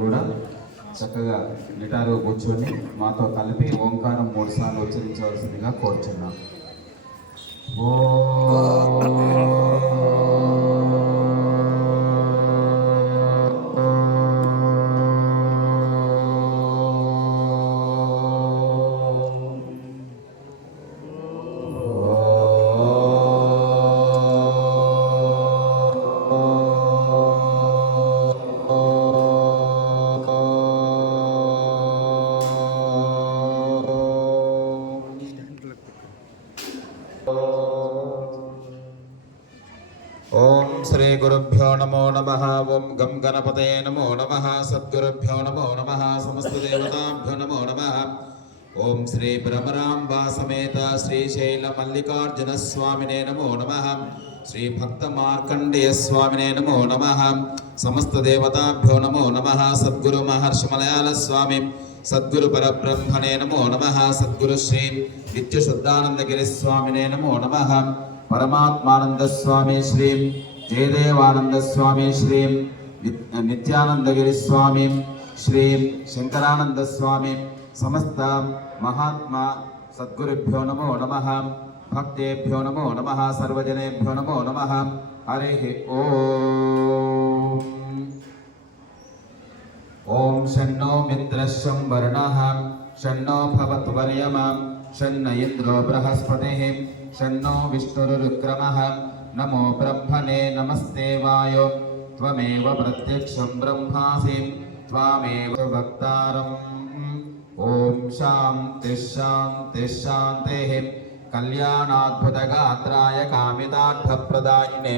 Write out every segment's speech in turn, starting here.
కూడా చక్కగా గిటారు కూర్చొని మాతో కలిపి ఓంకారం 3 సార్లు ఉచ్చరించవలసిందిగా కోరుచున్నాం. ఓ ఓం శ్రీ గురుభ్యో నమో నమః. ఓం గం గణపతయే నమో నమః. సద్గురుభ్యో నమో నమః. సమస్త దేవతాభ్యో నమో నమః. ఓం శ్రీ భ్రమరాంబా సమేత శ్రీశైల మల్లికార్జున స్వామినే నమో నమః. శ్రీ భక్త మార్కండేయ స్వామినే నమో నమః. సమస్త దేవతాభ్యో నమో నమః. సద్గురు మహర్షి మలయాళ స్వామి సద్గురు పరబ్రహ్మణే నమో నమః. సద్గురు శ్రీ నిత్య శుద్ధానందగిరి స్వామినే నమో నమః. పరమాత్మానంద స్వామి శ్రీ జయదేవానంద స్వామి శ్రీ నిత్యానందగిరి స్వామి శ్రీ శంకరానంద స్వామి సమస్త మహాత్మా సద్గురుభ్యో నమో నమః. భక్తేభ్యో నమో నమః. సర్వజనేభ్యో నమో నమః. హరి ఓం. ఓం షన్నో మిత్రశం వరుణః షన్నో భవతు వర్యమా షన్న ఇంద్రో బృహస్పతిః షన్నో విష్ణురుక్రమః. నమో బ్రహ్మణే నమస్తే వాయో త్వమేవ ప్రత్యక్షం బ్రహ్మాసి త్వామేవ వక్తారం. ఓం శాంతి శాంతి శాంతిః. కళ్యాణాద్భుతగాత్రాయ కామితార్థప్రదాయినే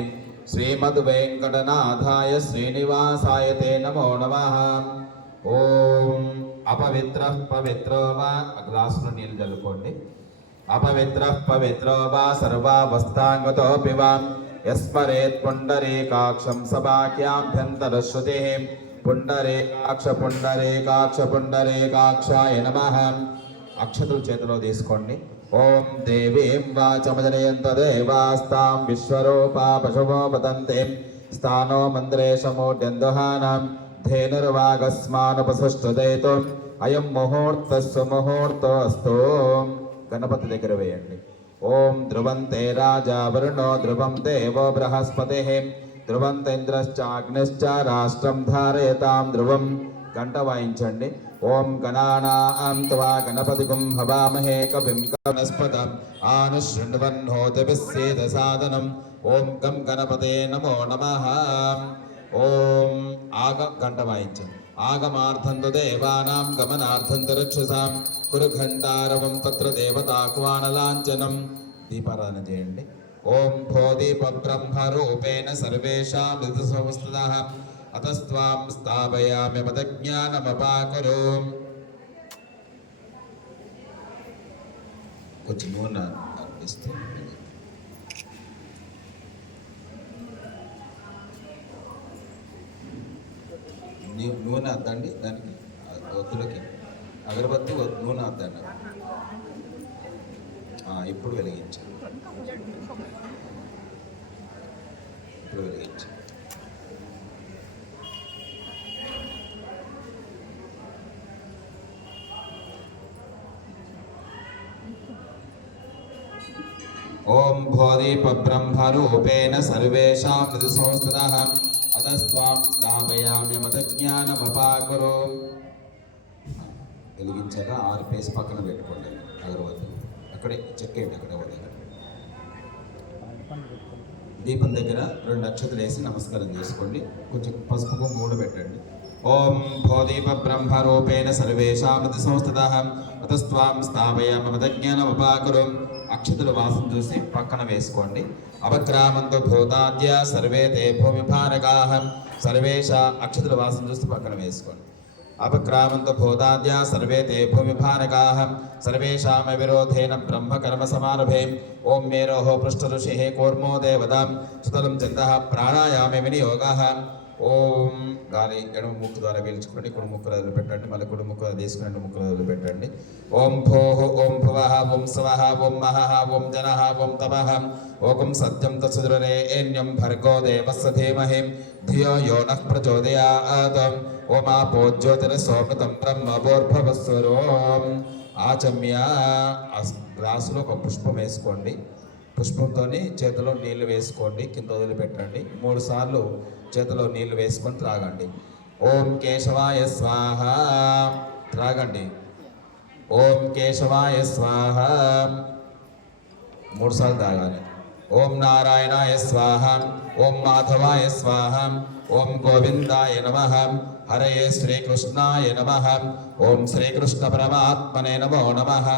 శ్రీమద్ వెంకటనాథాయ శ్రీనివాసాయ తే నమో నమః. ఓం అపవిత్రః పవిత్రో వా, గ్లాసులో నీళ్ళు చల్లుకోండి. అపవిత్రః పవిత్రో వా సర్వావస్థాంగతోపి వా యస్మరేత్ పుండరీకాక్షం సభాఖ్యాభ్యంతరశ్రుతిః. పుండరీకాక్ష పుండరీకాక్ష పుండరీకాక్షాయ నమః. అక్షతులు చేతిలో తీసుకోండి. ఓం దేవీం వాచమజనయంత దేవాస్తాం విశ్వరూపా పశవో పతంతే స్థానో మంత్రేశమూఢ్యందుహానాం ధేనుర్వాగస్మానుపసృష్టదైతో అయం ముహూర్తస్సు ముహూర్తోస్తు. గణపతి దగ్గర వేయండి. ఓం ధ్రువంతే రాజా వరుణో ధ్రువం దేవో బృహస్పతిః ధ్రువంతేంద్రశ్చాగ్నిశ్చ రాష్ట్రం ధారయతాం ధ్రువం. గంట వాయించండి. ఓం గణానాం త్వా గణపతిగుం హవామహే కవిం కవనస్పతం ఆనుశృణ్వన్నోతిభిస్సేద సాదనం. ఓం గం గణపతే నమో నమః. ఓం గంట వాయించండి. ఆగమార్థంతు దేవానాం గమనార్థంతు రక్షసాం కురు ఘంటారవం తత్ర దేవతాహ్వానలాంఛనం. దీపారాధన చేయండి. ఓం భోదీప బ్రహ్మరూపేణ సర్వేషాం ఋతుసంస్థితః అతస్త్వాం స్థాపయామి మదజ్ఞానమపాకరో. కొంచెం నూనె అర్పిస్తే నూనె అద్దండి. దానికి ఒత్తులకి అగరబత్తి నూనె అద్దండి. ఇప్పుడు వెలిగించండి. ఇప్పుడు వెలిగించండి. ఓం భోదీప బ్రహ్మరూపేణ సర్వేషాం ఋతుసంస్థితః అతస్త్వాం స్థాపయామి మదజ్ఞానమపాకరో. వెలిగించాక 6 పేసి పక్కన పెట్టుకోండి. అగరబత్తి అక్కడే చెక్కేయండి. అక్కడే వదిలేయండి. దీపం దగ్గర 2 అక్షతలు వేసి నమస్కారం చేసుకోండి. కొంచెం పసుపు కుంకుమ పెట్టండి. ఓం భోదీప బ్రహ్మరూపేణ సర్వేషాం ఋతుసంస్థితః అతస్త్వాం స్థాపయామి మదజ్ఞానమపాకరో. అక్షతుల వాసన చూసి పక్కన వేసుకోండి. అపగ్రామంతో భూతాద్య సర్వే తే భూమిభారకాః. సర్వేష అక్షతుల వాసన చూసి పక్కన వేసుకోండి. అపగ్రామంతో భూతాద్య సర్వే తే భూమిభారకాః. సర్వేషామ విరోధేన బ్రహ్మకర్మ సమారభే. ఓం మేరోః పృష్ఠ ఋషిః కూర్మో దేవతాం సుతలం చందః ప్రాణాయామే వినియోగః. ఓం గాలి ఎడమ ముక్కు ద్వారా పీల్చుకోండి. కుడి ముక్కులు వదిలిపెట్టండి. మళ్ళీ కుడి ముక్కులు తీసుకుని 2 ముక్కులు వదిలిపెట్టండి. ఓం భోః ఓం భువః ఓం స్వః ఓం మహః ఓం జనః ఓం తపః ఓం సత్యం తత్సదురేణ్యం భర్గో దేవస్య ధీమహి ధియో యో నః ప్రచోదయాత్. ఓమాపో జ్యోతిరసోమృతం బ్రహ్మభోర్భవస్వరోం. ఆచమ్య గ్లాసులో ఒక పుష్పం వేసుకోండి. పుష్పంతో చేతిలో నీళ్లు వేసుకోండి, కింద వదిలిపెట్టండి. 3 సార్లు చేతిలో నీళ్లు వేసుకొని త్రాగండి. ఓం కేశవాయ స్వాహ. త్రాగండి. ఓం కేశవాయ స్వాహ 3 సార్లు తాగాలి. ఓం నారాయణాయ స్వాహ. ఓం మాధవాయ స్వాహ. ఓం గోవిందాయ నమః. హరయే శ్రీకృష్ణాయ నమః. ఓం శ్రీకృష్ణ పరమాత్మనే నమో నమః.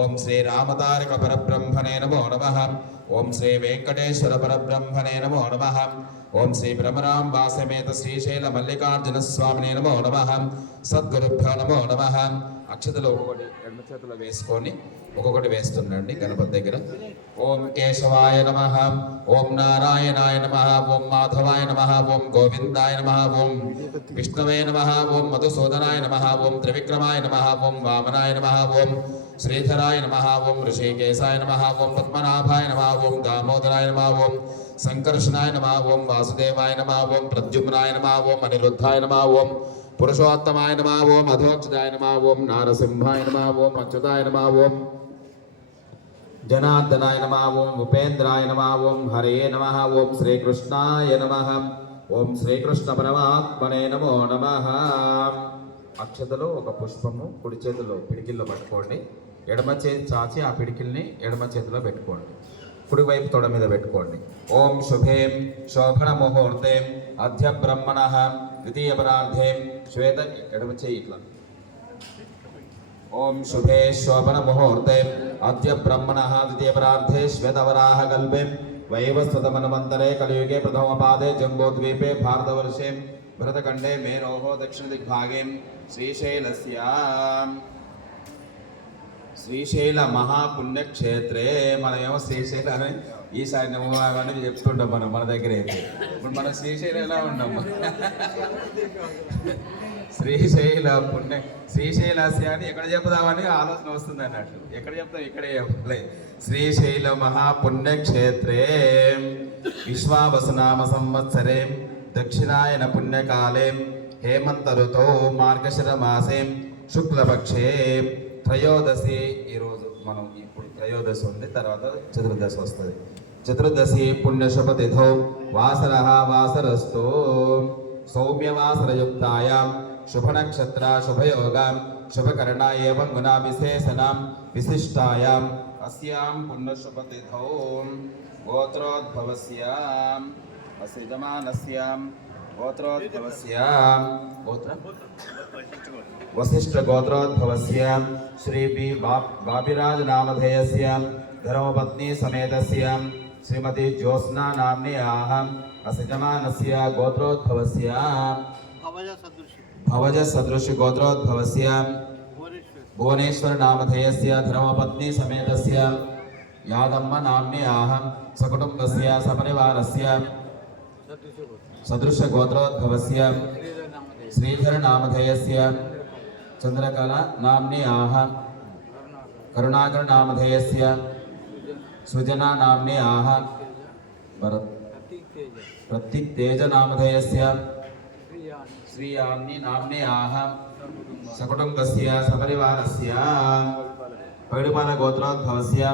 ఓం శ్రీరామతారక పరబ్రహ్మణే నమో నమః. ఓం శ్రీ వెంకటేశ్వర పరబ్రహ్మణే నమో నమః. ఓం శ్రీ భ్రమరాంబా సమేత శ్రీశైల మల్లికార్జున స్వామినే నమో నమః. సద్గురుభ్యో నమో నమః. అక్షతలు ఒక్కొక్కటి ఎడమ చేతిలో వేసుకొని ఒక్కొక్కటి వేస్తుండండి గణపతి దగ్గర. ఓం కేశవాయ నమః. ఓం నారాయణాయ నమః. ఓం మాధవాయ నమః. ఓం గోవిందాయ నమః. ఓం విష్ణవే నమః. ఓం మధుసూదనాయ నమః. ఓం త్రివిక్రమాయ నమః. ఓం వామనాయ నమః. ఓం శ్రీధరాయ నమః. ఓం ఋషికేశాయ నమః. ఓం పద్మనాభాయ నమః. ఓం దామోదరాయ నమః. ఓం సంకర్షణాయ నమః. ఓం వాసుదేవాయ నమః. ఓం ప్రద్యుమ్నాయ నమః. ఓం అనిరుద్ధాయ నమః. ఓం పురుషోత్తమాయ నమః. ఓం అధోక్షజాయ నమః. ఓం నారసింహాయ నమః. ఓం అచ్యుతాయ నమః. ఓం జనార్దనాయ నమః. ఓం ఉపేంద్రాయ నమః. ఓం హరయే నమః. ఓం శ్రీకృష్ణాయ నమః. ఓం శ్రీకృష్ణ పరమాత్మనే నమో నమః. అక్షతలో ఒక పుష్పము కుడి చేతిలో పిడికిల్లో పట్టుకోండి. ఎడమ చేతి చాచి ఆ పిడికిల్ని ఎడమ చేతిలో పెట్టుకోండి. కుడివైపు తొడ మీద పెట్టుకోండి. ఓం శుభేం శోభన ముహూర్తేం అధ్య బ్రహ్మణ ద్వితీయ పరార్థేం శ్వేత ఎడమ చేయి ఇట్లా. ఓం శుభే శోభన ముహూర్తే అద్య బ్రహ్మణ ద్వితీయ పరార్థే శ్వేతవరాహ కల్పే వైవస్వతమన్వంతరే కలియుగే ప్రథమ పాదే జంబోద్వీపే భారతవర్షే భరతఖండే మేరోహో దక్షిణ దిగ్భాగే శ్రీశైల మహాపుణ్యక్షేత్రే. మనమేమో శ్రీశైల అని ఈసారి అని చెప్తుంటాం మన దగ్గర అయితే. ఇప్పుడు మనం శ్రీశైలం ఎలా ఉన్నాము? శ్రీశైలస్య అని ఎక్కడ చెప్దామని ఆలోచన వస్తుంది అన్నట్టు. ఎక్కడ చెప్తాం? ఇక్కడే చెప్పలే. శ్రీశైల మహాపుణ్యక్షేత్రే విశ్వావసునామ సంవత్సరే దక్షిణాయన పుణ్యకాలే హేమంత ఋతో మార్గశిర మాసే శుక్లపక్షే త్రయోదశి. ఈరోజు మనం ఇప్పుడు త్రయోదశి ఉంది, తర్వాత చతుర్దశి వస్తుంది. చతుర్దశి పుణ్యశుభతిథౌ వాసరః వాసరస్తు సౌమ్యవాసరయుక్తాయాం శుభనక్షత్ర శుభయోగాం శుభకరణ ఏవం గుణా విశేషణాం విశిష్టాయాం అస్యాం పుణ్యశుభతిథౌ గోత్రోద్భవస్యాం అసిజమానస్యాం గోత్రోద్భవస్యాం వశిష్ఠ గోత్రోద్భవస్యాం శ్రీ బి బాబిరాజ్ నామధేయస్యాం ధర్మపత్ని సమేతస్యాం శ్రీమతి జ్యోత్స్నా నామ్న్యాః అసిజమానస్య గోత్రోద్భవస్యాం భవజ సదృశ గోత్రోద్భవస్యాం భువనేశ్వర నామధేయస్య ధర్మపత్ని సమేతస్య యాదమ్మ నామ్న్యాః సకుటుంబస్య సపరివారస్య సదృశ గోత్రోద్భవస్య శ్రీధర నామధేయస్య చంద్రకళ నామ్న్యాః కరుణాకర నామధేయస్య సృజనా నామ్న్యాః ప్రతితేజ నామధేయస్య శ్రీయామ్ని నామ్న్యాః సకుటుంబస్య సపరివారస్య పైడుపాల గోత్రోద్భవస్య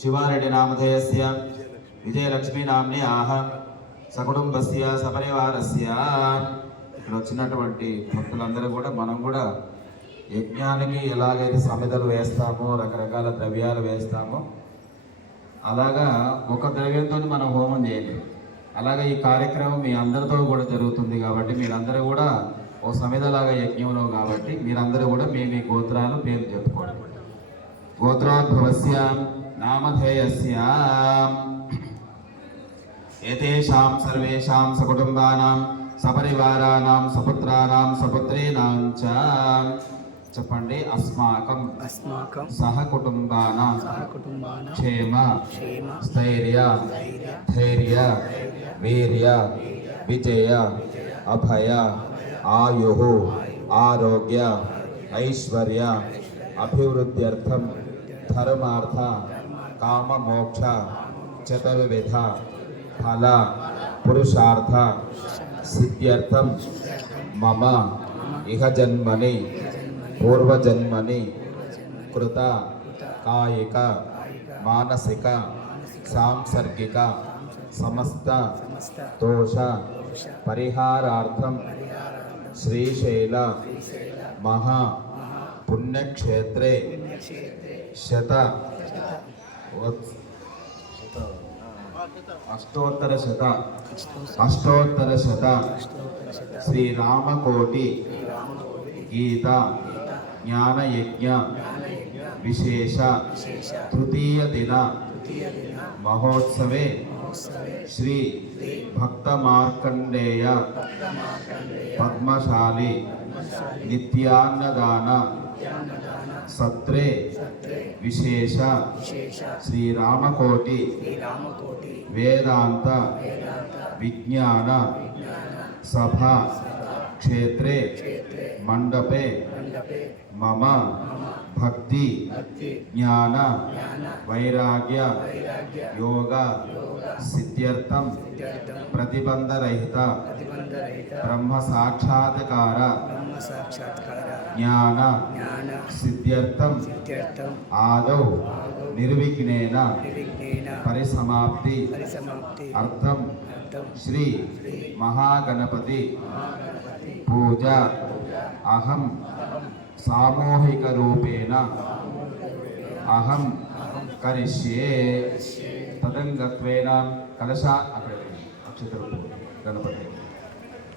శివారెడ్డి నామధేయస్య విజయలక్ష్మి నామ్న్యాః సకుటుంబస్య సపరివారస్య. ఇక్కడ వచ్చినటువంటి భక్తులందరూ కూడా మనం కూడా యజ్ఞానికి ఎలాగైతే సమిధలు వేస్తామో, రకరకాల ద్రవ్యాలు వేస్తామో, అలాగా ఒక ద్రవ్యంతో మనం హోమం చేయలేము. అలాగే ఈ కార్యక్రమం మీ అందరితో కూడా జరుగుతుంది కాబట్టి మీరందరూ కూడా ఓ సమిధలాగా యజ్ఞంలో కాబట్టి మీరందరూ కూడా మీ మీ గోత్రాలు పేరు చెప్పుకోండి. గోత్రోద్భవస్య నామధేయస్య ఏతేషాం సర్వేషాం సకుటుంబానాం సపరివారానాం సపుత్రానాం సపుత్రీనాం చ చెప్పండి. అస్మాకం సహకుటుంబానాం క్షేమ స్థైర్య ధైర్య వీర్య విజయ అభయ ఆయుః ఆరోగ్య ఐశ్వర్య అభివృద్ధ్యర్థం ధర్మార్థ కామ మోక్ష చతుర్విధ ఫల పురుషార్థ సిద్ధ్యర్థం మమ ఇహ జన్మని పూర్వజన్మని కృత కాయిక మానసిక సాంసర్గిక సమస్త దోష పరిహారార్థం శ్రీశైల మహా పుణ్యక్షేత్రే శత అష్టోత్తర శత శ్రీరామకోటి గీత జ్ఞానయజ్ఞ విశేష తృతీయ దిన మహోత్సవే శ్రీ భక్త మార్కండేయ పద్మశాలి నిత్యాన్నదాన సత్రే విశేష శ్రీరామకోటి వేదాంత విజ్ఞాన సభ క్షేత్రే మండపే మమ భక్తి జ్ఞాన వైరాగ్య యోగ సిద్ధ్యర్థం ప్రతిబంధరహిత బ్రహ్మ సాక్షాత్కార జ్ఞాన సిద్ధ్యర్థం ఆదౌ నిర్విఘ్నేన పరిసమాప్తి అర్థం శ్రీ మహాగణపతి పూజ అహం సామూహిక రూపేణ అహం కరిష్యే తదంగత్వేన కలశ అక్షతరూపం గణపతి